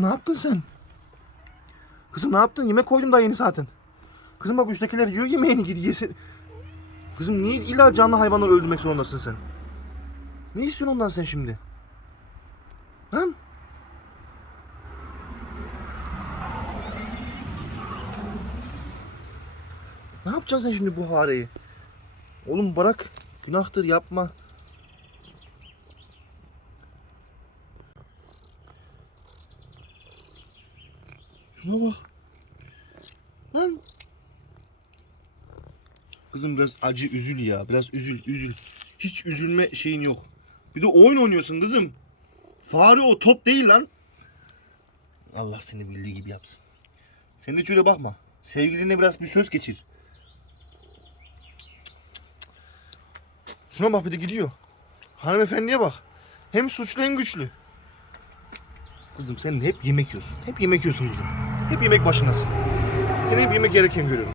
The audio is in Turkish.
Ne yaptın sen? Kızım ne yaptın? Yemek koydum daha yeni zaten. Kızım bak üsttekiler yiyor yemeğini gidi yesin. Kızım niye illa canlı hayvanları öldürmek zorundasın sen? Ne istiyorsun ondan sen şimdi? Ha? Ne yapacaksın sen şimdi bu hareyi? Oğlum bırak. Günahtır yapma. Şuna bak. Lan. Kızım biraz acı üzül ya. Biraz üzül üzül. Hiç üzülme şeyin yok. Bir de oyun oynuyorsun kızım. Fare o top değil lan. Allah seni bildiği gibi yapsın. Sen de şöyle bakma. Sevgiline biraz bir söz geçir. Şuna bak bir de gidiyor. Hanımefendiye bak. Hem suçlu hem güçlü. Kızım sen hep yemek yiyorsun. Hep yemek yiyorsun kızım. Hep yemek başındasın. Seni hep yemek yerken görüyorum.